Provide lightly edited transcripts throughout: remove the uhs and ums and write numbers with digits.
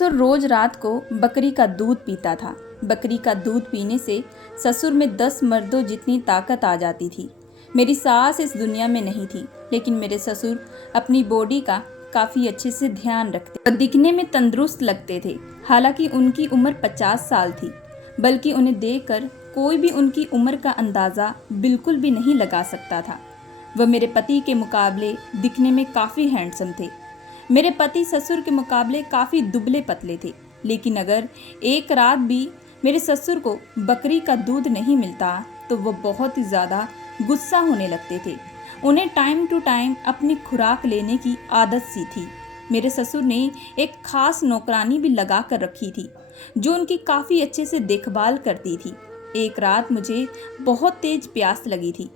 ससुर रोज रात को बकरी का दूध पीता था। बकरी का दूध पीने से ससुर में 10 मर्दों जितनी ताकत आ जाती थी। मेरी सास इस दुनिया में नहीं थी, लेकिन मेरे ससुर अपनी बॉडी का काफ़ी अच्छे से ध्यान रखते और दिखने में तंदुरुस्त लगते थे। हालांकि उनकी उम्र 50 साल थी, बल्कि उन्हें देखकर कोई भी उनकी उम्र का अंदाज़ा बिल्कुल भी नहीं लगा सकता था। वह मेरे पति के मुकाबले दिखने में काफ़ी हैंडसम थे। मेरे पति ससुर के मुकाबले काफ़ी दुबले पतले थे, लेकिन अगर एक रात भी मेरे ससुर को बकरी का दूध नहीं मिलता तो वो बहुत ही ज़्यादा गुस्सा होने लगते थे। उन्हें टाइम टू टाइम अपनी खुराक लेने की आदत सी थी। मेरे ससुर ने एक खास नौकरानी भी लगा कर रखी थी, जो उनकी काफ़ी अच्छे से देखभाल करती थी। एक रात मुझे बहुत तेज प्यास लगी थी।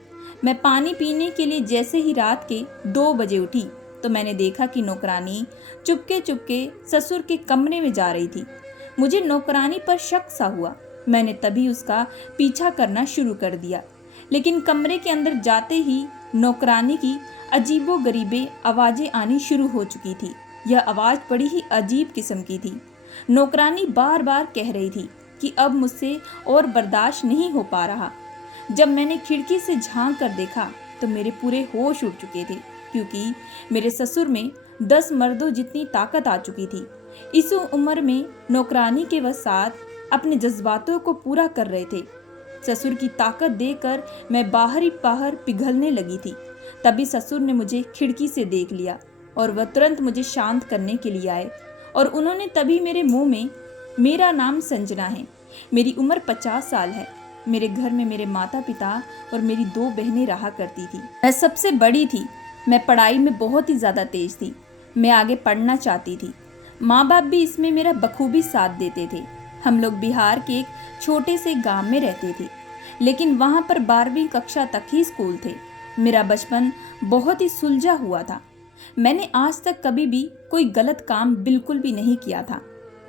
मैं पानी पीने के लिए जैसे ही रात के 2 बजे उठी तो मैंने देखा कि नौकरानी चुपके चुपके ससुर के कमरे में जा रही थी। मुझे नौकरानी पर शक सा हुआ। मैंने तभी उसका पीछा करना शुरू कर दिया, लेकिन कमरे के अंदर जाते ही नौकरानी की अजीबोगरीबे आवाज़ें आनी शुरू हो चुकी थी। यह आवाज़ बड़ी ही अजीब किस्म की थी। नौकरानी बार बार कह रही थी कि अब मुझसे और बर्दाश्त नहीं हो पा रहा। जब मैंने खिड़की से झांक कर देखा तो मेरे पूरे होश उड़ चुके थे, क्योंकि मेरे ससुर में 10 मर्दों जितनी ताकत आ चुकी थी। इस उम्र में नौकरानी के वह साथ अपने जज्बातों को पूरा कर रहे थे। ससुर की ताकत देखकर मैं बाहर पिघलने लगी थी। तभी ससुर ने मुझे खिड़की से देख लिया और वह तुरंत मुझे शांत करने के लिए आए और उन्होंने तभी मेरे मुंह में, मेरा नाम संजना है, मेरी उम्र 50 साल है, मेरे घर में मेरे माता पिता और मेरी 2 बहनें रहा करती थी। मैं सबसे बड़ी थी। मैं पढ़ाई में बहुत ही ज़्यादा तेज थी। मैं आगे पढ़ना चाहती थी। माँ बाप भी इसमें मेरा बखूबी साथ देते थे। हम लोग बिहार के एक छोटे से गांव में रहते थे, लेकिन वहाँ पर 12वीं कक्षा तक ही स्कूल थे। मेरा बचपन बहुत ही सुलझा हुआ था। मैंने आज तक कभी भी कोई गलत काम बिल्कुल भी नहीं किया था।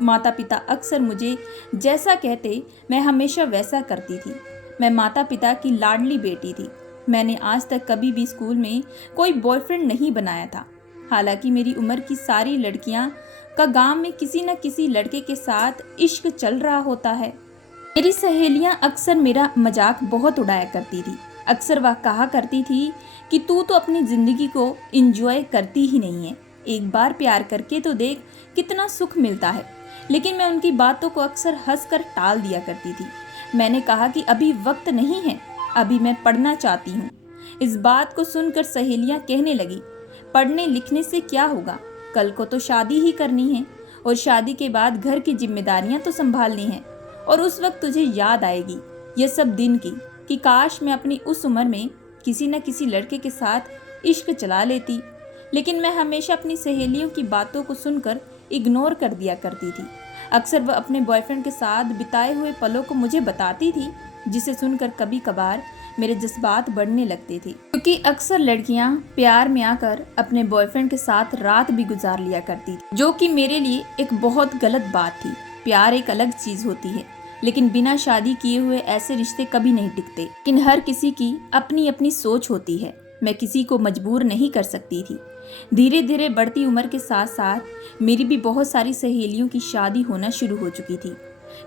माता पिता अक्सर मुझे जैसा कहते मैं हमेशा वैसा करती थी। मैं माता पिता की लाडली बेटी थी। मैंने आज तक कभी भी स्कूल में कोई बॉयफ्रेंड नहीं बनाया था। हालांकि मेरी उम्र की सारी लड़कियां का गांव में किसी न किसी लड़के के साथ इश्क चल रहा होता है। मेरी सहेलियां अक्सर मेरा मजाक बहुत उड़ाया करती थी। अक्सर वह कहा करती थी कि तू तो अपनी ज़िंदगी को एंजॉय करती ही नहीं है, एक बार प्यार करके तो देख कितना सुख मिलता है। लेकिन मैं उनकी बातों को अक्सर हंसकर टाल दिया करती थी। मैंने कहा कि अभी वक्त नहीं है, अभी मैं पढ़ना चाहती हूँ। इस बात को सुनकर सहेलियाँ कहने लगी, पढ़ने लिखने से क्या होगा, कल को तो शादी ही करनी है और शादी के बाद घर की जिम्मेदारियाँ तो संभालनी है और उस वक्त तुझे याद आएगी ये सब दिन की कि काश मैं अपनी उस उम्र में किसी न किसी लड़के के साथ इश्क चला लेती। लेकिन मैं हमेशा अपनी सहेलियों की बातों को सुनकर इग्नोर कर दिया करती थी। अक्सर वह अपने बॉयफ्रेंड के साथ बिताए हुए पलों को मुझे बताती थी, जिसे सुनकर कभी कभार मेरे जज्बात बढ़ने लगते थे, क्योंकि अक्सर लड़कियां प्यार में आकर अपने बॉयफ्रेंड के साथ रात भी गुजार लिया करती थी, जो कि मेरे लिए एक बहुत गलत बात थी। प्यार एक अलग चीज होती है, लेकिन बिना शादी किए हुए ऐसे रिश्ते कभी नहीं टिकते। लेकिन हर किसी की अपनी अपनी सोच होती है। मैं किसी को मजबूर नहीं कर सकती थी। धीरे धीरे बढ़ती उम्र के साथ साथ मेरी भी बहुत सारी सहेलियों की शादी होना शुरू हो चुकी थी,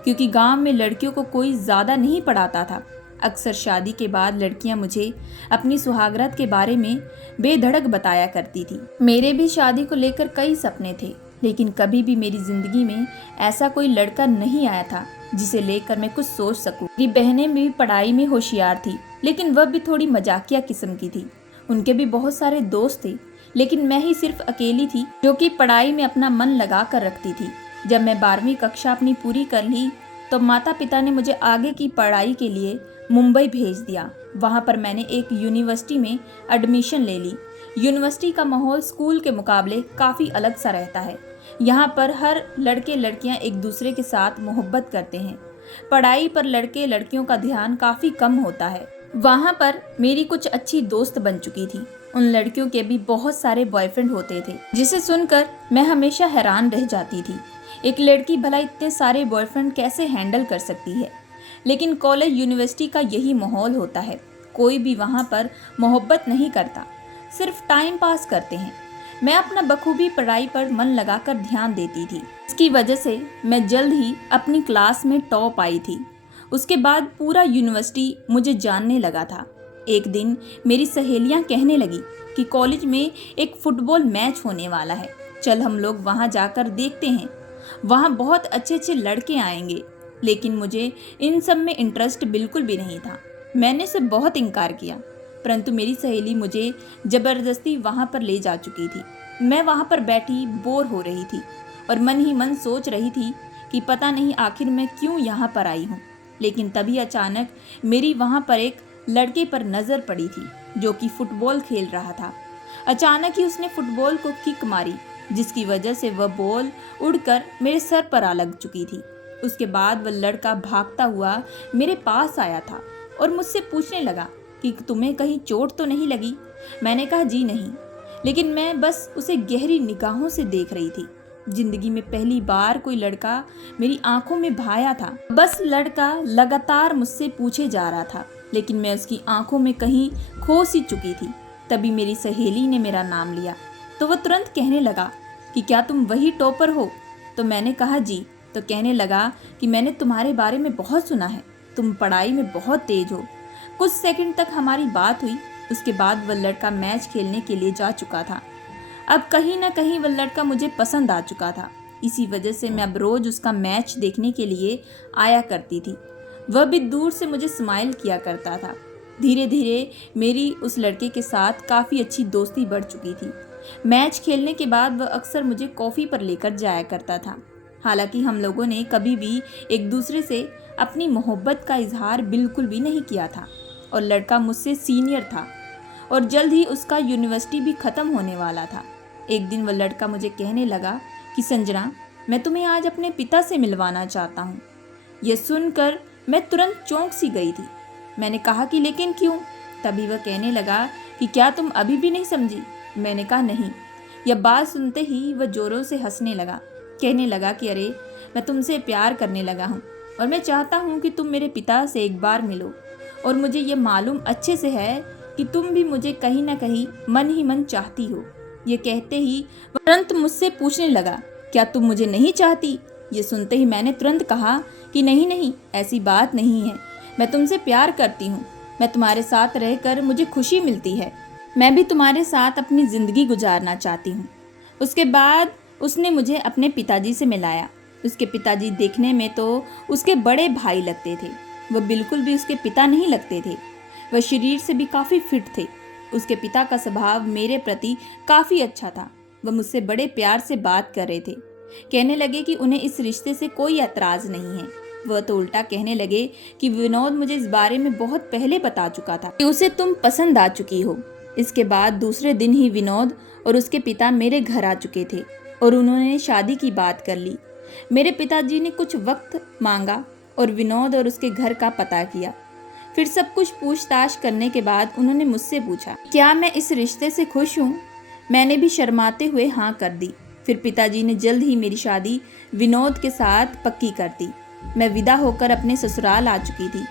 क्योंकि गांव में लड़कियों को कोई ज़्यादा नहीं पढ़ाता था। अक्सर शादी के बाद लड़कियां मुझे अपनी सुहागरात के बारे में बेधड़क बताया करती थी। मेरे भी शादी को लेकर कई सपने थे, लेकिन कभी भी मेरी ज़िंदगी में ऐसा कोई लड़का नहीं आया था जिसे लेकर मैं कुछ सोच सकूं। मेरी बहनें भी पढ़ाई में होशियार थी, लेकिन वह भी थोड़ी मजाकिया किस्म की थी। उनके भी बहुत सारे दोस्त थे, लेकिन मैं ही सिर्फ अकेली थी जो कि पढ़ाई में अपना मन लगा कर रखती थी। जब मैं 12वीं कक्षा अपनी पूरी कर ली तो माता पिता ने मुझे आगे की पढ़ाई के लिए मुंबई भेज दिया। वहाँ पर मैंने एक यूनिवर्सिटी में एडमिशन ले ली। यूनिवर्सिटी का माहौल स्कूल के मुकाबले काफ़ी अलग सा रहता है। यहाँ पर हर लड़के लड़कियाँ एक दूसरे के साथ मोहब्बत करते हैं। पढ़ाई पर लड़के लड़कियों का ध्यान काफ़ी कम होता है। वहाँ पर मेरी कुछ अच्छी दोस्त बन चुकी थी। उन लड़कियों के भी बहुत सारे बॉयफ्रेंड होते थे, जिसे सुनकर मैं हमेशा हैरान रह जाती थी। एक लड़की भला इतने सारे बॉयफ्रेंड कैसे हैंडल कर सकती है। लेकिन कॉलेज यूनिवर्सिटी का यही माहौल होता है। कोई भी वहाँ पर मोहब्बत नहीं करता, सिर्फ टाइम पास करते हैं। मैं अपना बखूबी पढ़ाई पर मन लगाकर ध्यान देती थी। इसकी वजह से मैं जल्द ही अपनी क्लास में टॉप आई थी। उसके बाद पूरा यूनिवर्सिटी मुझे जानने लगा था। एक दिन मेरी सहेलियां कहने लगी कि कॉलेज में एक फुटबॉल मैच होने वाला है, चल हम लोग वहां जाकर देखते हैं। वहां बहुत अच्छे अच्छे लड़के आएंगे। लेकिन मुझे इन सब में इंटरेस्ट बिल्कुल भी नहीं था। मैंने उसे बहुत इनकार किया, परंतु मेरी सहेली मुझे ज़बरदस्ती वहां पर ले जा चुकी थी। मैं वहां पर बैठी बोर हो रही थी और मन ही मन सोच रही थी कि पता नहीं आखिर मैं क्यों यहाँ पर आई हूँ। लेकिन तभी अचानक मेरी वहाँ पर एक लड़के पर नज़र पड़ी थी जो कि फुटबॉल खेल रहा था। अचानक ही उसने फुटबॉल को किक मारी, जिसकी वजह से वह बॉल उड़कर मेरे सर पर आ लग चुकी थी। उसके बाद वह लड़का भागता हुआ मेरे पास आया था और मुझसे पूछने लगा कि तुम्हें कहीं चोट तो नहीं लगी। मैंने कहा जी नहीं, लेकिन मैं बस उसे गहरी निगाहों से देख रही थी। जिंदगी में पहली बार कोई लड़का मेरी आंखों में भाया था। बस लड़का लगातार मुझसे पूछे जा रहा था, लेकिन मैं उसकी आंखों में कहीं खो सी चुकी थी। तभी मेरी सहेली ने मेरा नाम लिया तो वह तुरंत कहने लगा कि क्या तुम वही टॉपर हो? तो मैंने कहा जी। तो कहने लगा कि मैंने तुम्हारे बारे में बहुत सुना है, तुम पढ़ाई में बहुत तेज हो। कुछ सेकंड तक हमारी बात हुई। उसके बाद वह लड़का मैच खेलने के लिए जा चुका था। अब कहीं ना कहीं वह लड़का मुझे पसंद आ चुका था। इसी वजह से मैं अब रोज उसका मैच देखने के लिए आया करती थी। वह भी दूर से मुझे स्माइल किया करता था। धीरे धीरे मेरी उस लड़के के साथ काफ़ी अच्छी दोस्ती बढ़ चुकी थी। मैच खेलने के बाद वह अक्सर मुझे कॉफ़ी पर लेकर जाया करता था। हालांकि हम लोगों ने कभी भी एक दूसरे से अपनी मोहब्बत का इजहार बिल्कुल भी नहीं किया था। और लड़का मुझसे सीनियर था और जल्द ही उसका यूनिवर्सिटी भी ख़त्म होने वाला था। एक दिन वह लड़का मुझे कहने लगा कि संजना, मैं तुम्हें आज अपने पिता से मिलवाना चाहता हूँ। यह सुनकर मैं तुरंत चौंक सी गई थी। मैंने कहा कि लेकिन क्यों? तभी वह कहने लगा कि क्या तुम अभी भी नहीं समझी? मैंने कहा नहीं। यह बात सुनते ही वह जोरों से हंसने लगा, कहने लगा कि अरे, मैं तुमसे प्यार करने लगा हूँ और मैं चाहता हूँ कि तुम मेरे पिता से एक बार मिलो। और मुझे ये मालूम अच्छे से है कि तुम भी मुझे कहीं ना कहीं मन ही मन चाहती हो। ये कहते ही वह तुरंत मुझसे पूछने लगा, क्या तुम मुझे नहीं चाहती? ये सुनते ही मैंने तुरंत कहा कि नहीं नहीं, ऐसी बात नहीं है। मैं तुमसे प्यार करती हूँ। मैं तुम्हारे साथ रहकर मुझे खुशी मिलती है। मैं भी तुम्हारे साथ अपनी ज़िंदगी गुजारना चाहती हूँ। उसके बाद उसने मुझे अपने पिताजी से मिलाया। उसके पिताजी देखने में तो उसके बड़े भाई लगते थे। वह बिल्कुल भी उसके पिता नहीं लगते थे। वह शरीर से भी काफ़ी फिट थे। उसके पिता का स्वभाव मेरे प्रति काफ़ी अच्छा था। वह मुझसे बड़े प्यार से बात कर रहे थे। कहने लगे कि उन्हें इस रिश्ते से कोई ऐतराज़ नहीं है। वह तो उल्टा कहने लगे कि विनोद मुझे इस बारे में बहुत पहले बता चुका था कि उसे तुम पसंद आ चुकी हो। इसके बाद दूसरे दिन ही विनोद और उसके पिता मेरे घर आ चुके थे और उन्होंने शादी की बात कर ली। मेरे पिताजी ने कुछ वक्त मांगा और विनोद और उसके घर का पता किया। फिर सब कुछ पूछताछ करने के बाद उन्होंने मुझसे पूछा क्या मैं इस रिश्ते से खुश हूँ। मैंने भी शर्माते हुए हाँ कर दी। फिर पिताजी ने जल्द ही मेरी शादी विनोद के साथ पक्की कर दी। मैं विदा होकर अपने ससुराल आ चुकी थी।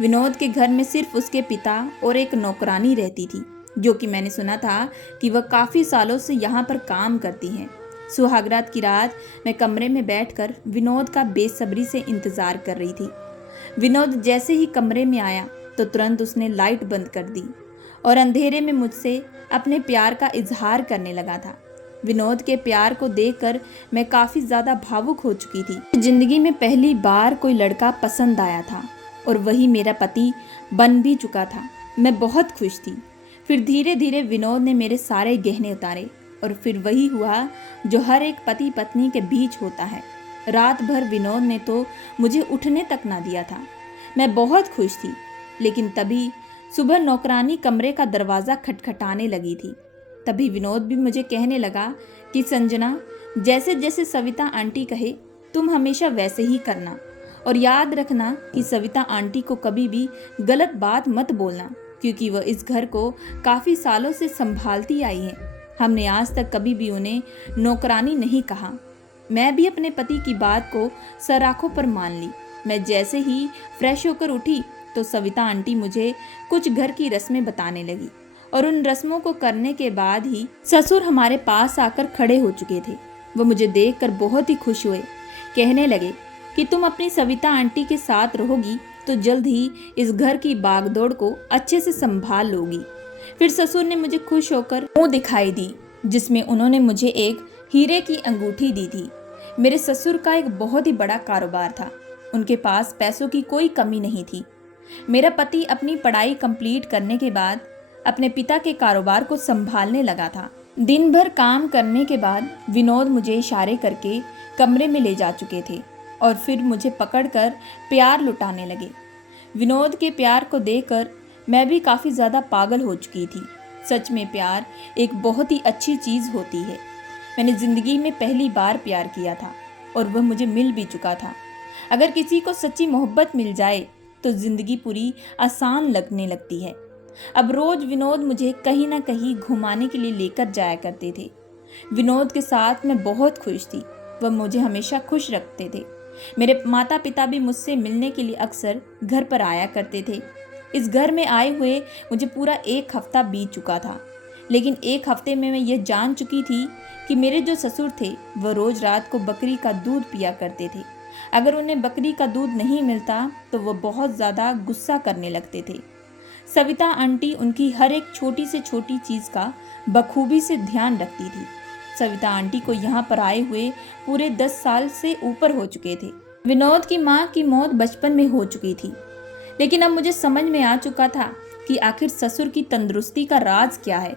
विनोद के घर में सिर्फ उसके पिता और एक नौकरानी रहती थी, जो कि मैंने सुना था कि वह काफ़ी सालों से यहाँ पर काम करती हैं। सुहागरात की रात मैं कमरे में बैठकर विनोद का बेसब्री से इंतज़ार कर रही थी। विनोद जैसे ही कमरे में आया तो तुरंत उसने लाइट बंद कर दी और अंधेरे में मुझसे अपने प्यार का इजहार करने लगा था। विनोद के प्यार को देखकर मैं काफ़ी ज़्यादा भावुक हो चुकी थी। जिंदगी में पहली बार कोई लड़का पसंद आया था और वही मेरा पति बन भी चुका था। मैं बहुत खुश थी। फिर धीरे धीरे विनोद ने मेरे सारे गहने उतारे और फिर वही हुआ जो हर एक पति पत्नी के बीच होता है। रात भर विनोद ने तो मुझे उठने तक ना दिया था। मैं बहुत खुश थी। लेकिन तभी सुबह नौकरानी कमरे का दरवाज़ा खटखटाने लगी थी। तभी विनोद भी मुझे कहने लगा कि संजना, जैसे जैसे सविता आंटी कहे तुम हमेशा वैसे ही करना और याद रखना कि सविता आंटी को कभी भी गलत बात मत बोलना, क्योंकि वह इस घर को काफ़ी सालों से संभालती आई है। हमने आज तक कभी भी उन्हें नौकरानी नहीं कहा। मैं भी अपने पति की बात को सराखों पर मान ली। मैं जैसे ही फ्रेश होकर उठी तो सविता आंटी मुझे कुछ घर की रस्में बताने लगी और उन रस्मों को करने के बाद ही ससुर हमारे पास आकर खड़े हो चुके थे। वो मुझे देखकर बहुत ही खुश हुए। कहने लगे कि तुम अपनी सविता आंटी के साथ रहोगी तो जल्द ही इस घर की बागदौड़ को अच्छे से संभाल लोगी। फिर ससुर ने मुझे खुश होकर मुंह दिखाई दी, जिसमें उन्होंने मुझे एक हीरे की अंगूठी दी थी। मेरे ससुर का एक बहुत ही बड़ा कारोबार था। उनके पास पैसों की कोई कमी नहीं थी। मेरा पति अपनी पढ़ाई कंप्लीट करने के बाद अपने पिता के कारोबार को संभालने लगा था। दिन भर काम करने के बाद विनोद मुझे इशारे करके कमरे में ले जा चुके थे और फिर मुझे पकड़कर प्यार लुटाने लगे। विनोद के प्यार को देखकर मैं भी काफ़ी ज़्यादा पागल हो चुकी थी। सच में प्यार एक बहुत ही अच्छी चीज़ होती है। मैंने ज़िंदगी में पहली बार प्यार किया था और वह मुझे मिल भी चुका था। अगर किसी को सच्ची मोहब्बत मिल जाए तो ज़िंदगी पूरी आसान लगने लगती है। अब रोज़ विनोद मुझे कहीं ना कहीं घुमाने के लिए लेकर जाया करते थे। विनोद के साथ मैं बहुत खुश थी। वह मुझे हमेशा खुश रखते थे। मेरे माता पिता भी मुझसे मिलने के लिए अक्सर घर पर आया करते थे। इस घर में आए हुए मुझे पूरा एक हफ्ता बीत चुका था, लेकिन एक हफ्ते में मैं ये जान चुकी थी कि मेरे जो ससुर थे वह रोज़ रात को बकरी का दूध पिया करते थे। अगर उन्हें बकरी का दूध नहीं मिलता तो वह बहुत ज़्यादा गुस्सा करने लगते थे। सविता आंटी उनकी हर एक छोटी से छोटी चीज़ का बखूबी से ध्यान रखती थी। सविता आंटी को यहाँ पर आए हुए पूरे 10 साल से ऊपर हो चुके थे। विनोद की माँ की मौत बचपन में हो चुकी थी, लेकिन अब मुझे समझ में आ चुका था कि आखिर ससुर की तंदुरुस्ती का राज क्या है।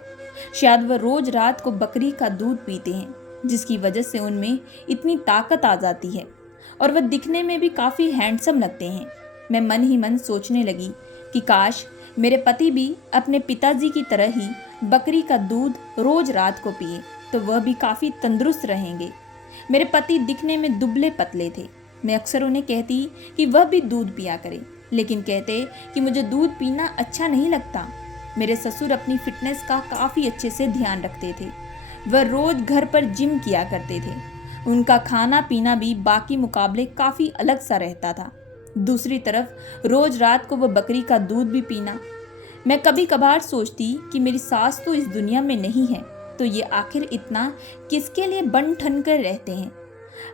शायद वह रोज रात को बकरी का दूध पीते हैं, जिसकी वजह से उनमें इतनी ताकत आ जाती है और वह दिखने में भी काफ़ी हैंडसम लगते हैं। मैं मन ही मन सोचने लगी कि काश मेरे पति भी अपने पिताजी की तरह ही बकरी का दूध रोज रात को पिए तो वह भी काफ़ी तंदुरुस्त रहेंगे। मेरे पति दिखने में दुबले पतले थे। मैं अक्सर उन्हें कहती कि वह भी दूध पिया करें, लेकिन कहते कि मुझे दूध पीना अच्छा नहीं लगता। मेरे ससुर अपनी फिटनेस का काफ़ी अच्छे से ध्यान रखते थे। वह रोज़ घर पर जिम किया करते थे। उनका खाना पीना भी बाकी मुकाबले काफ़ी अलग सा रहता था। दूसरी तरफ रोज़ रात को वह बकरी का दूध भी पीना। मैं कभी कभार सोचती कि मेरी सास तो इस दुनिया में नहीं है, तो ये आखिर इतना किसके लिए बन ठन कर रहते हैं।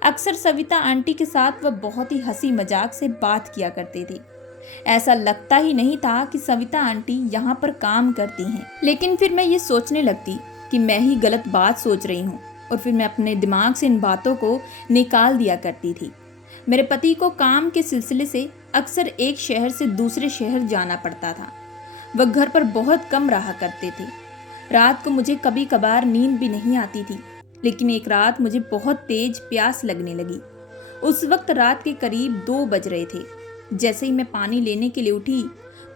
अक्सर सविता आंटी के साथ वह बहुत ही हंसी मजाक से बात किया करते थे। ऐसा लगता ही नहीं था कि सविता आंटी यहाँ पर काम करती हैं। लेकिन फिर मैं ये सोचने लगती कि मैं ही गलत बात सोच रही हूँ और फिर मैं अपने दिमाग से इन बातों को निकाल दिया करती थी। मेरे पति को काम के सिलसिले से अक्सर एक शहर से दूसरे शहर जाना पड़ता था। वह घर पर बहुत कम रहा करते थे। रात को मुझे कभी कभार नींद भी नहीं आती थी, लेकिन एक रात मुझे बहुत तेज प्यास लगने लगी। उस वक्त रात के करीब 2 बज रहे थे। जैसे ही मैं पानी लेने के लिए उठी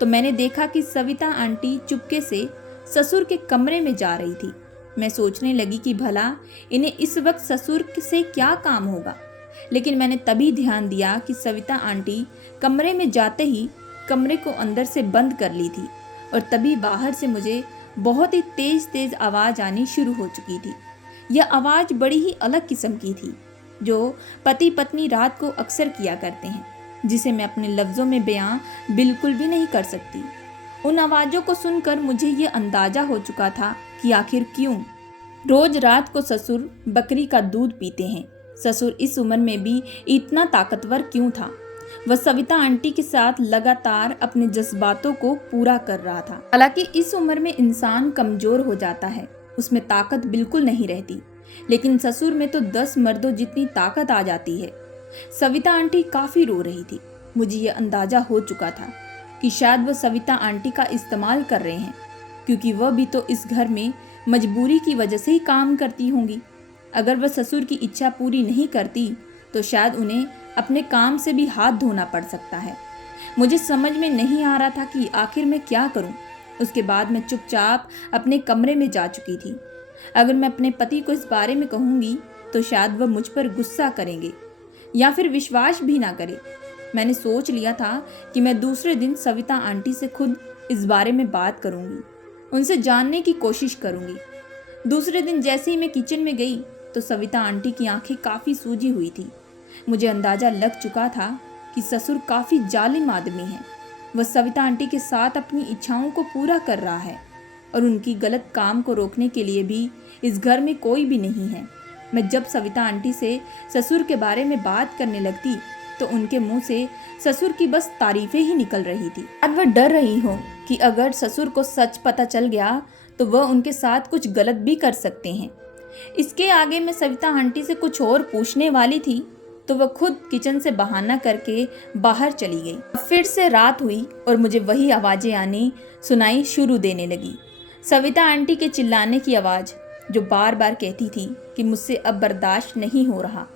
तो मैंने देखा कि सविता आंटी चुपके से ससुर के कमरे में जा रही थी। मैं सोचने लगी कि भला इन्हें इस वक्त ससुर से क्या काम होगा, लेकिन मैंने तभी ध्यान दिया कि सविता आंटी कमरे में जाते ही कमरे को अंदर से बंद कर ली थी और तभी बाहर से मुझे बहुत ही तेज तेज आवाज़ आनी शुरू हो चुकी थी। यह आवाज़ बड़ी ही अलग किस्म की थी, जो पति पत्नी रात को अक्सर किया करते हैं, जिसे मैं अपने लफ्ज़ों में बयां बिल्कुल भी नहीं कर सकती। उन आवाज़ों को सुनकर मुझे ये अंदाज़ा हो चुका था कि आखिर क्यों रोज़ रात को ससुर बकरी का दूध पीते हैं। ससुर इस उम्र में भी इतना ताकतवर क्यों था। वह सविता आंटी के साथ लगातार अपने जज्बातों को पूरा कर रहा था। हालांकि इस उम्र में इंसान कमज़ोर हो जाता है, उसमें ताकत बिल्कुल नहीं रहती, लेकिन ससुर में तो 10 मर्दों जितनी ताकत आ जाती है। सविता आंटी काफ़ी रो रही थी। मुझे ये अंदाज़ा हो चुका था कि शायद वह सविता आंटी का इस्तेमाल कर रहे हैं, क्योंकि वह भी तो इस घर में मजबूरी की वजह से ही काम करती होंगी। अगर वह ससुर की इच्छा पूरी नहीं करती तो शायद उन्हें अपने काम से भी हाथ धोना पड़ सकता है। मुझे समझ में नहीं आ रहा था कि आखिर मैं क्या करूं। उसके बाद मैं चुपचाप अपने कमरे में जा चुकी थी। अगर मैं अपने पति को इस बारे में कहूँगी तो शायद वह मुझ पर गुस्सा करेंगे या फिर विश्वास भी ना करे। मैंने सोच लिया था कि मैं दूसरे दिन सविता आंटी से खुद इस बारे में बात करूँगी, उनसे जानने की कोशिश करूँगी। दूसरे दिन जैसे ही मैं किचन में गई तो सविता आंटी की आंखें काफ़ी सूजी हुई थी। मुझे अंदाज़ा लग चुका था कि ससुर काफ़ी जालिम आदमी है। वह सविता आंटी के साथ अपनी इच्छाओं को पूरा कर रहा है। और उनकी गलत काम को रोकने के लिए भी इस घर में कोई भी नहीं है। मैं जब सविता आंटी से ससुर के बारे में बात करने लगती तो उनके मुंह से ससुर की बस तारीफें ही निकल रही थी। अब वह डर रही हो कि अगर ससुर को सच पता चल गया तो वह उनके साथ कुछ गलत भी कर सकते हैं। इसके आगे मैं सविता आंटी से कुछ और पूछने वाली थी तो वह खुद किचन से बहाना करके बाहर चली गई। फिर से रात हुई और मुझे वही आवाज़ें आनी सुनाई शुरू देने लगी। सविता आंटी के चिल्लाने की आवाज़, जो बार बार कहती थी कि मुझसे अब बर्दाश्त नहीं हो रहा।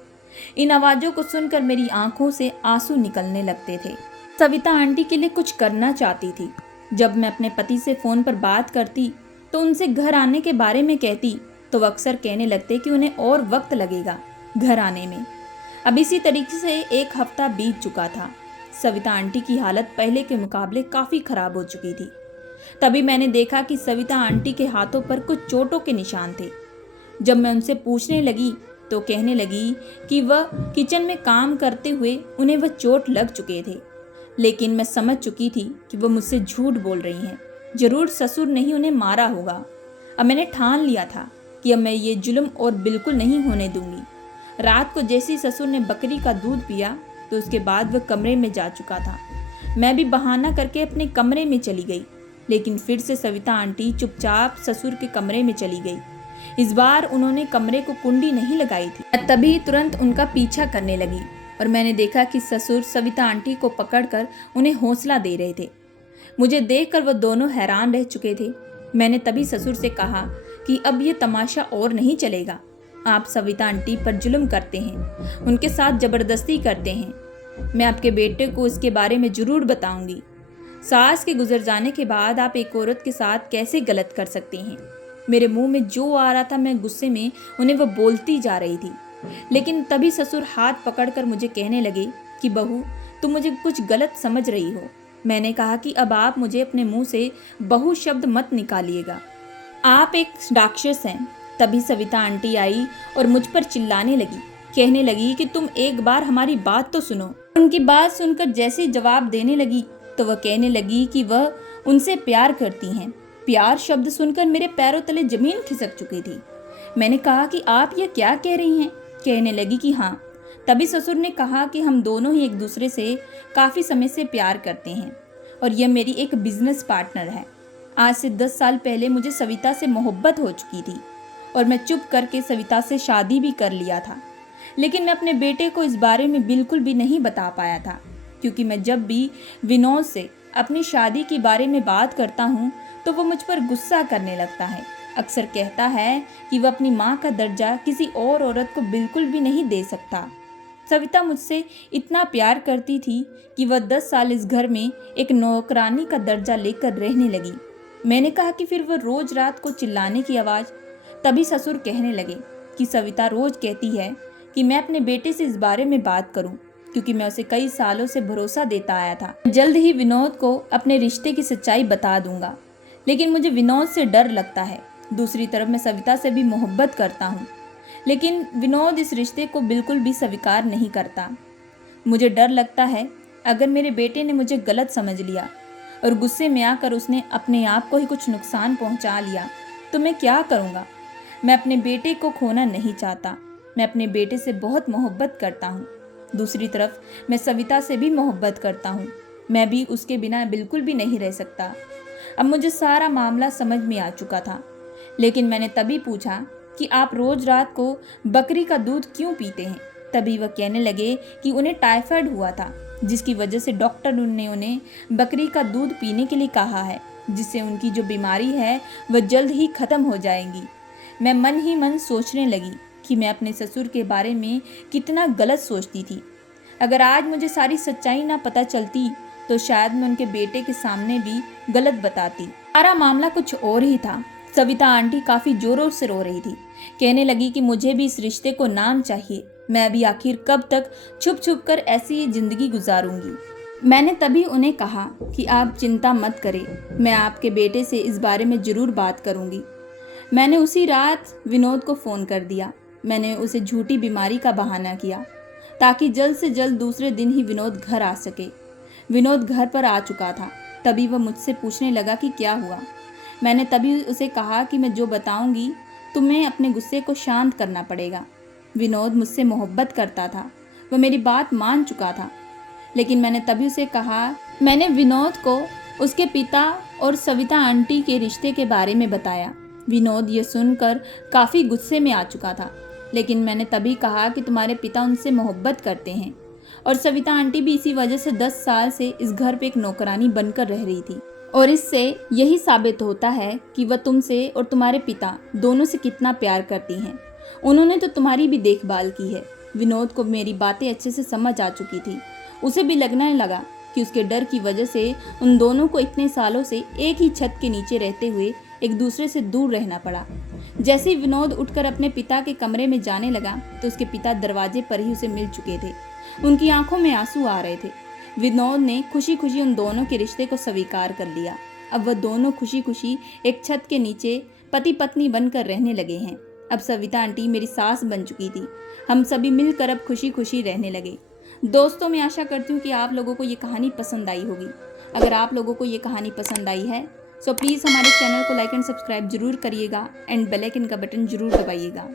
इन आवाज़ों को सुनकर मेरी आंखों से आंसू निकलने लगते थे। सविता आंटी के लिए कुछ करना चाहती थी। जब मैं अपने पति से फ़ोन पर बात करती तो उनसे घर आने के बारे में कहती तो वह अक्सर कहने लगते कि उन्हें और वक्त लगेगा घर आने में। अब इसी तरीके से एक हफ्ता बीत चुका था। सविता आंटी की हालत पहले के मुकाबले काफ़ी ख़राब हो चुकी थी। तभी मैंने देखा कि सविता आंटी के हाथों पर कुछ चोटों के निशान थे। जब मैं उनसे पूछने लगी तो कहने लगी कि वह किचन में काम करते हुए उन्हें वह चोट लग चुके थे। लेकिन मैं समझ चुकी थी कि वह मुझसे झूठ बोल रही हैं। जरूर ससुर ने ही उन्हें मारा होगा। अब मैंने ठान लिया था कि अब मैं ये जुल्म और बिल्कुल नहीं होने दूंगी। रात को जैसे ही ससुर ने बकरी का दूध पिया तो उसके बाद वह कमरे में जा चुका था। मैं भी बहाना करके अपने कमरे में चली गई, लेकिन फिर से सविता आंटी चुपचाप ससुर के कमरे में चली गई। इस बार उन्होंने कमरे को कुंडी नहीं लगाई थी। मैं तभी तुरंत उनका पीछा करने लगी और मैंने देखा कि ससुर सविता आंटी को पकड़कर उन्हें हौसला दे रहे थे। मुझे देखकर वह दोनों हैरान रह चुके थे। मैंने तभी ससुर से कहा कि अब ये तमाशा और नहीं चलेगा। आप सविता आंटी पर जुल्म करते हैं, उनके साथ ज़बरदस्ती करते हैं। मैं आपके बेटे को इसके बारे में ज़रूर बताऊंगी। सास के गुजर जाने के बाद आप एक औरत के साथ कैसे गलत कर सकते हैं। मेरे मुंह में जो आ रहा था मैं गुस्से में उन्हें वह बोलती जा रही थी। लेकिन तभी ससुर हाथ पकड़कर मुझे कहने लगे कि बहू, तुम मुझे कुछ गलत समझ रही हो। मैंने कहा कि अब आप मुझे अपने मुंह से बहू शब्द मत निकालिएगा, आप एक राक्षस हैं। तभी सविता आंटी आई और मुझ पर चिल्लाने लगी, कहने लगी कि तुम एक बार हमारी बात तो सुनो। उनकी बात सुनकर जैसे जवाब देने लगी तो वह कहने लगी कि वह उनसे प्यार करती हैं। प्यार शब्द सुनकर मेरे पैरों तले जमीन खिसक चुकी थी। मैंने कहा कि आप यह क्या कह रही हैं। कहने लगी कि हाँ। तभी ससुर ने कहा कि हम दोनों ही एक दूसरे से काफ़ी समय से प्यार करते हैं और यह मेरी एक बिजनेस पार्टनर है। आज से 10 साल पहले मुझे सविता से मोहब्बत हो चुकी थी और मैं चुप करके सविता से शादी भी कर लिया था। लेकिन मैं अपने बेटे को इस बारे में बिल्कुल भी नहीं बता पाया था, क्योंकि मैं जब भी विनोद से अपनी शादी के बारे में बात करता हूँ तो वो मुझ पर गुस्सा करने लगता है। अक्सर कहता है कि वह अपनी माँ का दर्जा किसी और औरत को बिल्कुल भी नहीं दे सकता। सविता मुझसे इतना प्यार करती थी कि वह 10 साल इस घर में एक नौकरानी का दर्जा लेकर रहने लगी। मैंने कहा कि फिर वह रोज रात को चिल्लाने की आवाज़। तभी ससुर कहने लगे कि सविता रोज कहती है कि मैं अपने बेटे से इस बारे में बात करूं, क्योंकि मैं उसे कई सालों से भरोसा देता आया था। जल्द ही विनोद को अपने रिश्ते की सच्चाई बता दूंगा, लेकिन मुझे विनोद से डर लगता है। दूसरी तरफ मैं सविता से भी मोहब्बत करता हूँ, लेकिन विनोद इस रिश्ते को बिल्कुल भी स्वीकार नहीं करता। मुझे डर लगता है अगर मेरे बेटे ने मुझे गलत समझ लिया और गुस्से में आकर उसने अपने आप को ही कुछ नुकसान पहुंचा लिया तो मैं क्या करूंगा। मैं अपने बेटे को खोना नहीं चाहता। मैं अपने बेटे से बहुत मोहब्बत करता हूँ। दूसरी तरफ मैं सविता से भी मोहब्बत करता हूँ। मैं भी उसके बिना बिल्कुल भी नहीं रह सकता। अब मुझे सारा मामला समझ में आ चुका था, लेकिन मैंने तभी पूछा कि आप रोज रात को बकरी का दूध क्यों पीते हैं। तभी वह कहने लगे कि उन्हें टाइफाइड हुआ था, जिसकी वजह से डॉक्टर ने उन्हें बकरी का दूध पीने के लिए कहा है, जिससे उनकी जो बीमारी है वह जल्द ही ख़त्म हो जाएगी। मैं मन ही मन सोचने लगी कि मैं अपने ससुर के बारे में कितना गलत सोचती थी। अगर आज मुझे सारी सच्चाई ना पता चलती तो शायद मैं उनके बेटे के सामने भी गलत बताती। सारा मामला कुछ और ही था। सविता आंटी काफ़ी जोरों से रो रही थी। कहने लगी कि मुझे भी इस रिश्ते को नाम चाहिए। मैं भी आखिर कब तक छुप छुप कर ऐसी ही जिंदगी गुजारूंगी। मैंने तभी उन्हें कहा कि आप चिंता मत करें, मैं आपके बेटे से इस बारे में ज़रूर बात करूंगी। मैंने उसी रात विनोद को फ़ोन कर दिया। मैंने उसे झूठी बीमारी का बहाना किया ताकि जल्द से जल्द दूसरे दिन ही विनोद घर आ सके। विनोद घर पर आ चुका था। तभी वह मुझसे पूछने लगा कि क्या हुआ। मैंने तभी उसे कहा कि मैं जो बताऊंगी तुम्हें अपने गुस्से को शांत करना पड़ेगा। विनोद मुझसे मोहब्बत करता था, वह मेरी बात मान चुका था। लेकिन मैंने तभी उसे कहा, मैंने विनोद को उसके पिता और सविता आंटी के रिश्ते के बारे में बताया। विनोद ये सुनकर काफ़ी गुस्से में आ चुका था। लेकिन मैंने तभी कहा कि तुम्हारे पिता उनसे मोहब्बत करते हैं और सविता आंटी भी इसी वजह से 10 साल से इस घर पे एक नौकरानी बनकर रह रही थी। और इससे यही साबित होता है कि वह तुमसे और तुम्हारे पिता दोनों से कितना प्यार करती हैं। उन्होंने तो तुम्हारी भी देखभाल की है। विनोद को मेरी बातें अच्छे से समझ आ चुकी थी। उसे भी लगने लगा कि उसके डर की वजह से उन दोनों को इतने सालों से एक ही छत के नीचे रहते हुए एक दूसरे से दूर रहना पड़ा। जैसे ही विनोद उठकर अपने पिता के कमरे में जाने लगा तो उसके पिता दरवाजे पर ही उसे मिल चुके थे। उनकी आंखों में आंसू आ रहे थे। विनोद ने खुशी खुशी उन दोनों के रिश्ते को स्वीकार कर लिया। अब वह दोनों खुशी खुशी एक छत के नीचे पति पत्नी बनकर रहने लगे हैं। अब सविता आंटी मेरी सास बन चुकी थी। हम सभी मिलकर अब खुशी खुशी रहने लगे। दोस्तों, मैं आशा करती हूँ कि आप लोगों को ये कहानी पसंद आई होगी। अगर आप लोगों को ये कहानी पसंद आई है सो प्लीज़ हमारे चैनल को लाइक एंड सब्सक्राइब जरूर करिएगा एंड बेल आइकन का बटन जरूर दबाइएगा।